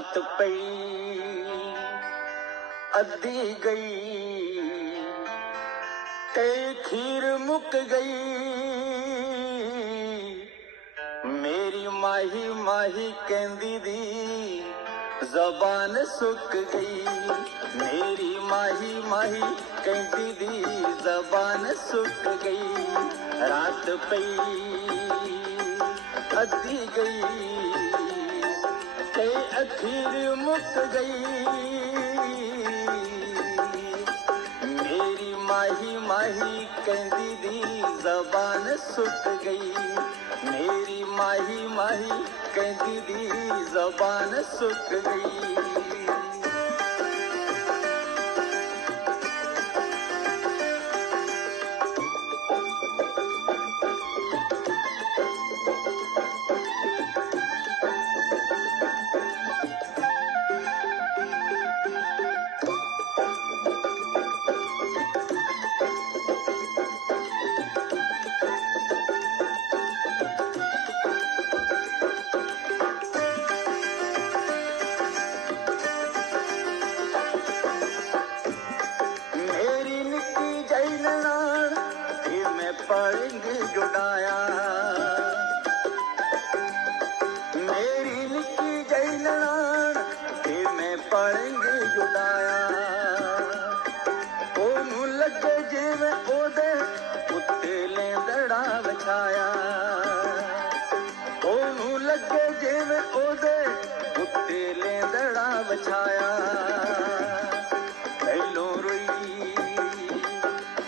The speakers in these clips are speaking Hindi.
रात पई अद्धी गई ते खीर मुक गई। मेरी माही माही कहंदी दी ज़बान सुक गई। मेरी माही माही कहंदी दी ज़बान सुक गई। रात पई अद्धी गई ते अखीर मुक गई। मेरी माही माही कहंदी दी ज़बान सुक गई। मेरी माही माही कहंदी दी ज़बान सुक गई। जुड़ाया मेरी निकी जई ननाण ते मैं पढ़ेंगे जुड़ाया। ओनू लगे जिवें ओदे उत्ते लेंदड़ा विछाया। ओनू लगे जिवें ओदे उत्ते लेंदड़ा विछाया। पहलो रोई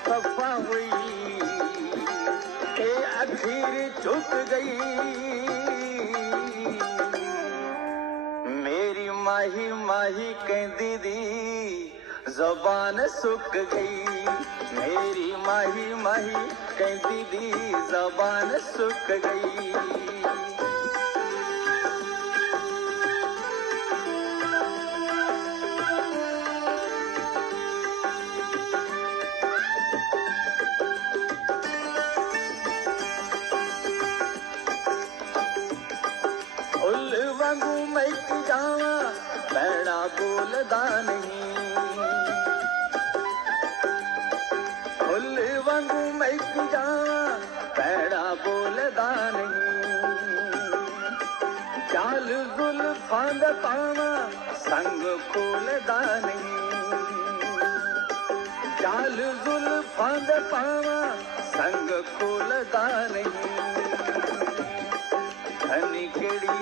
खफा हुई अखीर चुक गई। मेरी माही माही कहंदी दी ज़बान सुक गई। मेरी माही माही कहंदी दी ज़बान सुक गई। वांगू मैक जावा भैड़ा बोलदा नहीं। फुल वांगू मैक जावा भैड़ा बोलदा नहीं। चाल जुल्फां दा पावा संग खोलदा नहीं। चाल जुल्फां दा पावा संग खोलदा नहीं। धनी केड़ी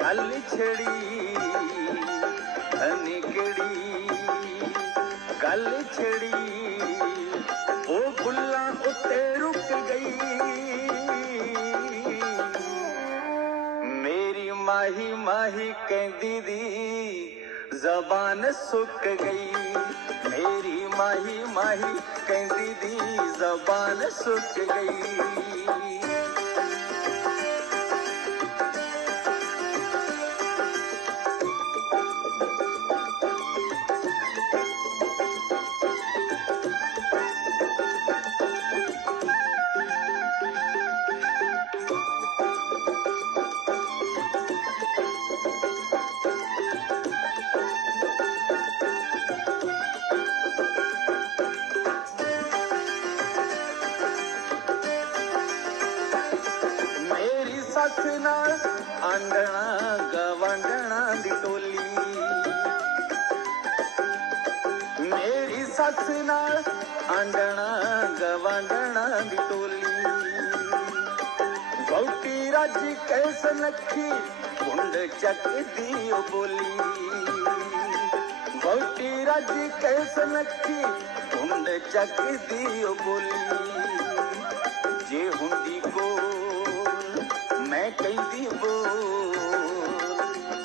गल छड़ी धनी केड़ी गल छड़ी ओ फुल्लां उत्ते रुक गई। मेरी माही माही कहंदी दी ज़बान सुक गई। मेरी माही माही कहंदी दी ज़बान सुक गई। सस नाल आंडना गवांडना दी टोली। मेरी सस नाल आंडना गवांडना दी टोली। बहुती रज कैस नखी कुंड चकदी ओ बोली। बहुती रज कैस नखी कुंड चकदी ओ बोली। जे हुंदी को मैं कहंदी बोल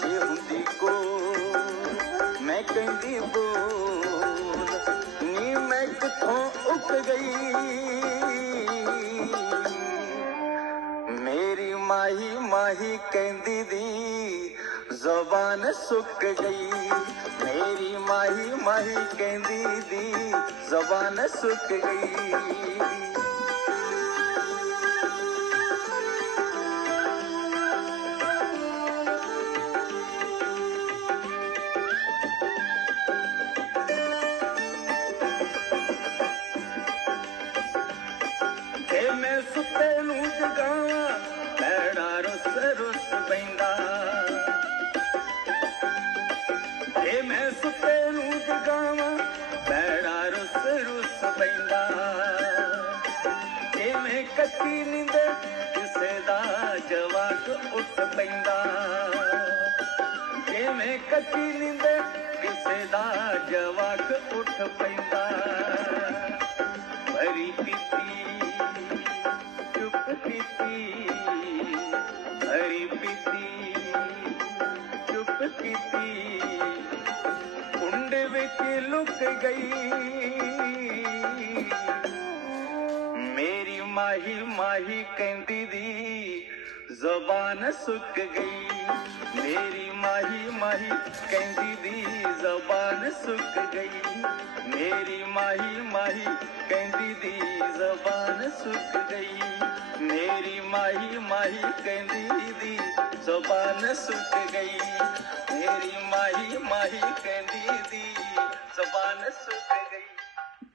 जे हुंदी को मैं कहंदी बोल नी मैं किथों उक गई। मेरी माही माही कहंदी दी ज़बान सुक गई। मेरी माही माही कहंदी दी ज़बान सुक गई। जे मैं सुते नू जगावां पैड़ा रुस रुस पैंदा जे मैं सुते नू जगावां पैड़ा रुस रुस पैंदा जे मैं कच्ची नींद किसे दा जवाक उठ पैंदा जे मैं कच्ची नींद किसे दा जवाक उठ पैंदा भरी पीती चुप पीती हरी पीती चुप पीती कुंड विच लुक गई मेरी माही माही कहंदी दी ज़बान सुक गई मेरी माही माही कहंदी दी ज़बान सुक गई मेरी माही माही कहंदी दी ज़बान सुक गई मेरी माही माही कहंदी दी ज़बान सुक गई मेरी माही माही कहंदी